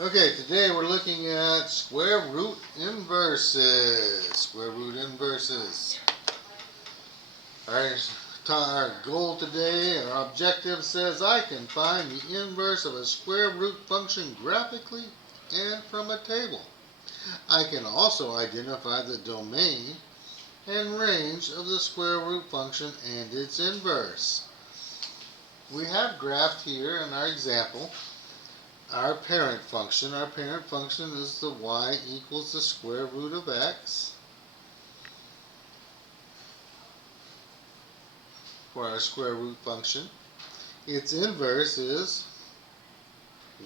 Okay, today we're looking at square root inverses. Square root inverses. Our goal today, our objective says I can find the inverse of a square root function graphically and from a table. I can also identify the domain and range of the square root function and its inverse. We have graphed here in our example our parent function. Our parent function is the y equals the square root of x for our square root function. Its inverse is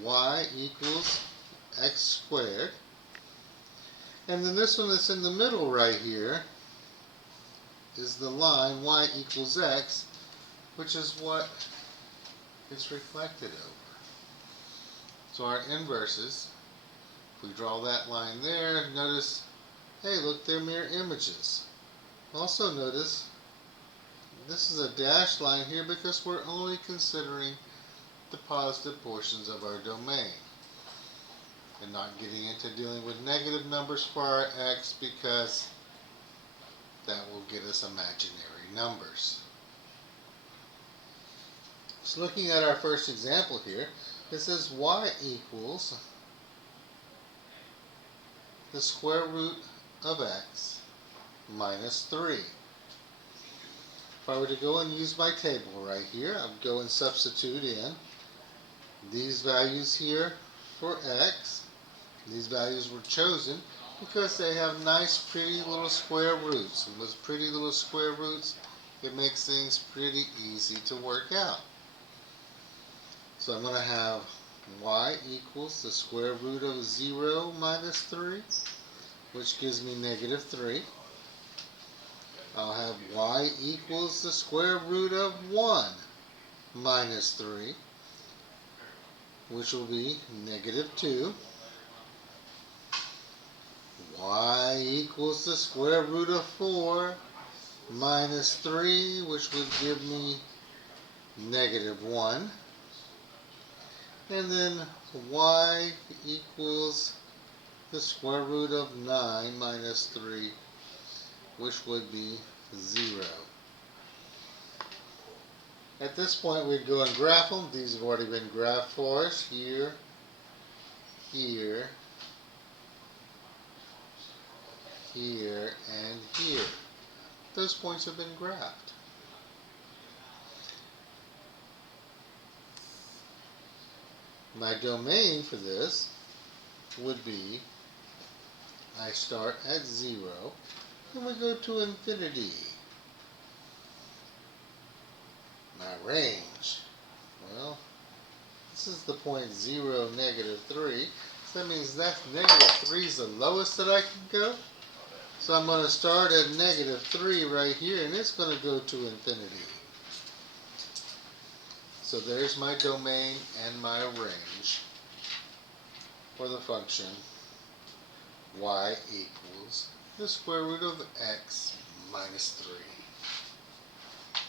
y equals x squared. And then this one that's in the middle right here is the line y equals x, which is what it's reflected over. So our inverses, if we draw that line there, notice, hey, look, they're mirror images. Also notice this is a dashed line here because we're only considering the positive portions of our domain and not getting into dealing with negative numbers for our x because that will get us imaginary numbers. So looking at our first example here, it says y equals the square root of x minus 3. If I were to go and use my table right here, I'd go and substitute in these values here for x. These values were chosen because they have nice, pretty little square roots. And with pretty little square roots, it makes things pretty easy to work out. So I'm going to have y equals the square root of 0 minus 3, which gives me negative 3. I'll have y equals the square root of 1 minus 3, which will be negative 2. Y equals the square root of 4 minus 3, which would give me negative 1. And then y equals the square root of 9 minus 3, which would be 0. At this point, we'd go and graph them. These have already been graphed for us. Here, here, here, and here. Those points have been graphed. My domain for this would be, I start at 0, and we go to infinity. My range, well, this is the point 0, negative 3. So that means that negative 3 is the lowest that I can go. So I'm going to start at negative 3 right here, and it's going to go to infinity. So there's my domain and my range for the function y equals the square root of x minus 3.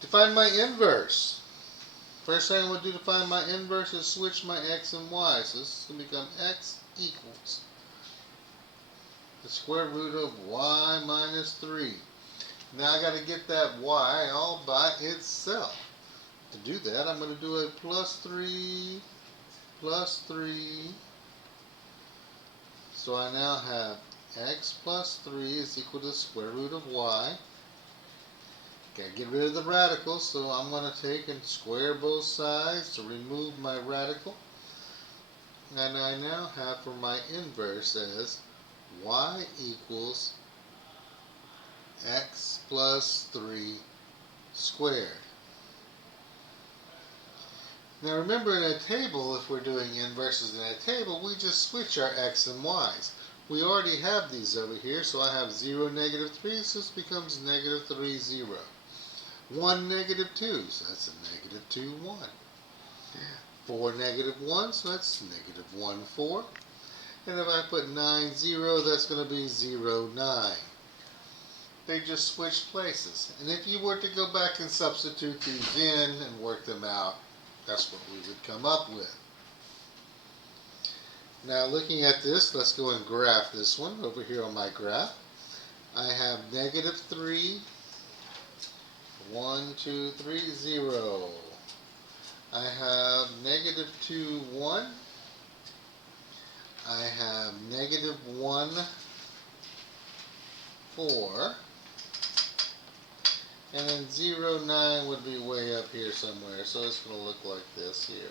To find my inverse, first thing I'm going to do to find my inverse is switch my x and y. So this is going to become x equals the square root of y minus 3. Now I got to get that y all by itself. To do that, I'm going to do a plus 3, plus 3. So I now have x plus 3 is equal to the square root of y. Got to get rid of the radical, so I'm going to take and square both sides to remove my radical. And I now have for my inverse as y equals x plus 3 squared. Now remember, in a table, if we're doing inverses in a table, we just switch our x and y's. We already have these over here, so I have 0, negative 3, so this becomes negative 3, 0. 1, negative 2, so that's a negative 2, 1. 4, negative 1, so that's negative 1, 4. And if I put 9, 0, that's going to be 0, 9. They just switch places. And if you were to go back and substitute these in and work them out, That's what we would come up with. Now looking at this, let's go and graph this one over here on my graph. I have negative 3, 1, 2, 3, 0. I have negative 2, 1. I have negative 1, 4. And then 0, 9 would be way up here somewhere. So it's going to look like this here.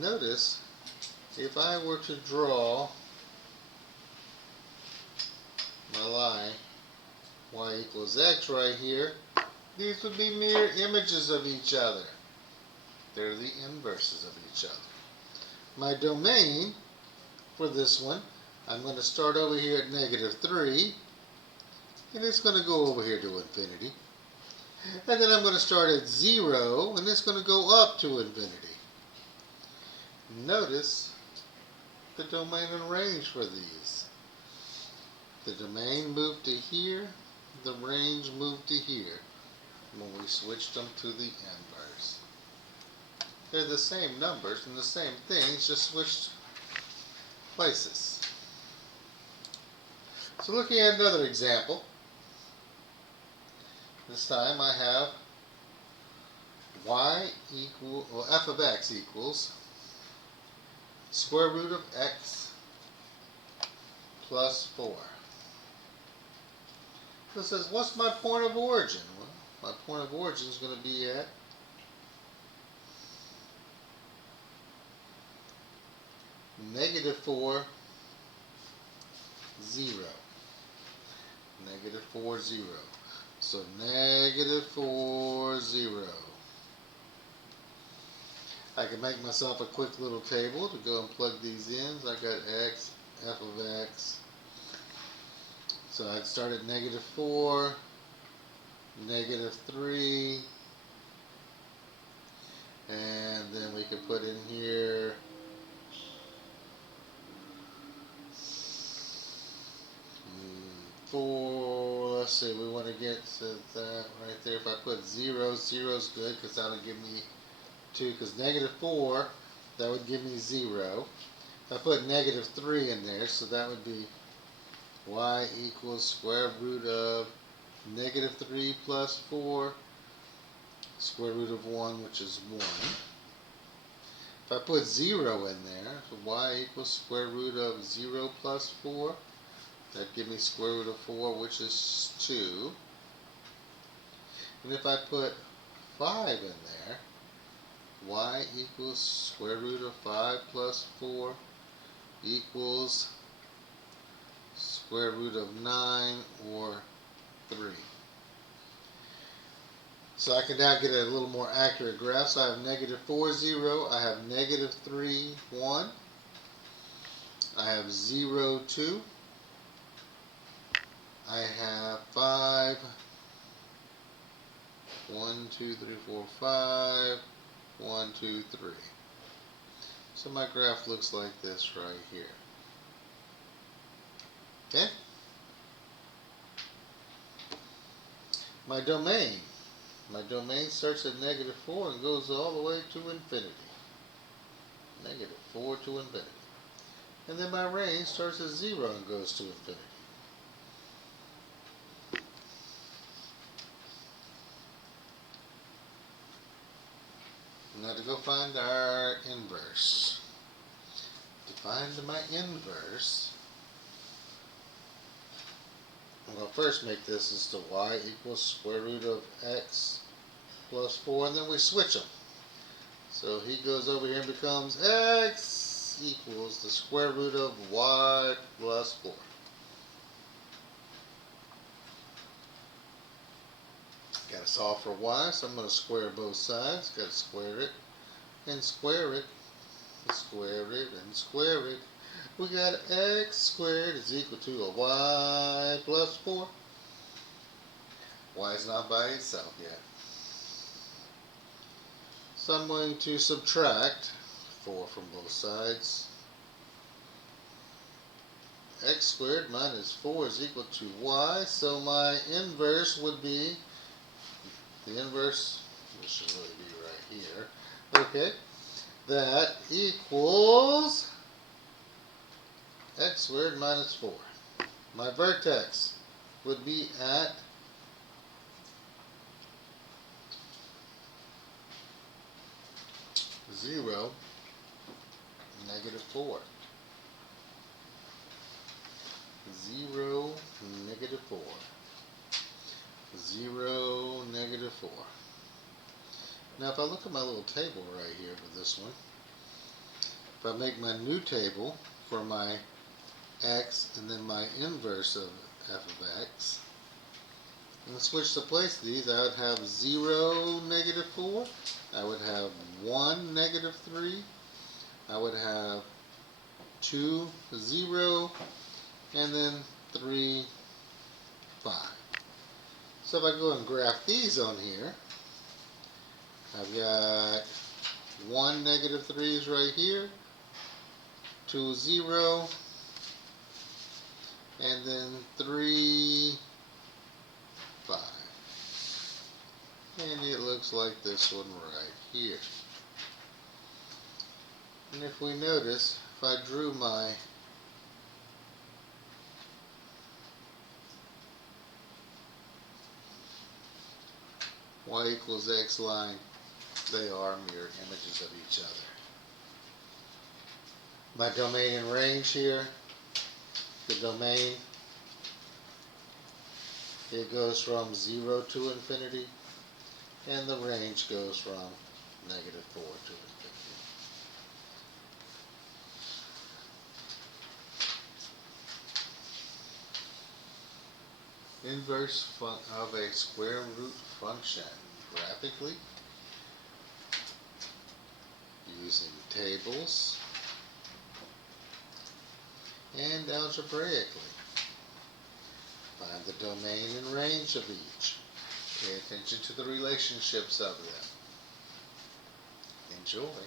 Notice, if I were to draw my line, y equals x right here, these would be mirror images of each other. They're the inverses of each other. My domain for this one, I'm going to start over here at negative 3, and it's going to go over here to infinity. And then I'm going to start at 0, and it's going to go up to infinity. Notice the domain and range for these. The domain moved to here, the range moved to here when we switched them to the inverse. They're the same numbers and the same things, just switched places. So looking at another example, this time I have f of x equals square root of x plus 4. So it says, what's my point of origin? Well, my point of origin is going to be at negative 4, 0. Negative 4, 0. So negative 4, 0. I can make myself a quick little table to go and plug these in. So I got x, f of x. So I'd start at negative 4, negative 3, and then we could put in here let's see, we want to get to that right there. If I put 0, 0 is good because that'll give me 2, because negative 4, that would give me 0. If I put negative 3 in there, so that would be y equals square root of negative 3 plus 4, square root of 1, which is 1. If I put 0 in there, so y equals square root of 0 plus 4, that'd give me square root of 4, which is 2. And if I put 5 in there, y equals square root of 5 plus 4 equals square root of 9 or 3. So I can now get a little more accurate graph. So I have negative 4, 0. I have negative 3, 1. I have 0, 2. I have 5, 1, 2, 3, 4, 5, 1, 2, 3. So my graph looks like this right here. Okay? My domain. My domain starts at negative 4 and goes all the way to infinity. Negative 4 to infinity. And then my range starts at 0 and goes to infinity. Now to go find our inverse. To find my inverse, I'm going to first make this as to y equals square root of x plus 4, and then we switch them. So he goes over here and becomes x equals the square root of y plus 4. Got to solve for y, so I'm going to square both sides. Got to square it and square it, square it and square it. We got x squared is equal to a y plus 4. Y is not by itself yet. So I'm going to subtract 4 from both sides. X squared minus 4 is equal to y, so my inverse would be the inverse, this should really be right here, okay, that equals x squared minus 4. My vertex would be at 0, negative 4. 0, negative 4. 0, negative 4. Now if I look at my little table right here for this one, if I make my new table for my x and then my inverse of f of x, and switch the place of these, I would have 0, negative 4. I would have 1, negative 3. I would have 2, 0, and then 3, 5. So if I go and graph these on here, I've got 1, negative 3 is right here, 2, 0, and then 3, 5. And it looks like this one right here. And if we notice, if I drew my y equals x line, they are mirror images of each other. My domain and range here, the domain, it goes from 0 to infinity, and the range goes from negative 4 to infinity. Inverse of a square root function graphically using tables and algebraically. Find the domain and range of each. Pay attention to the relationships of them. Enjoy.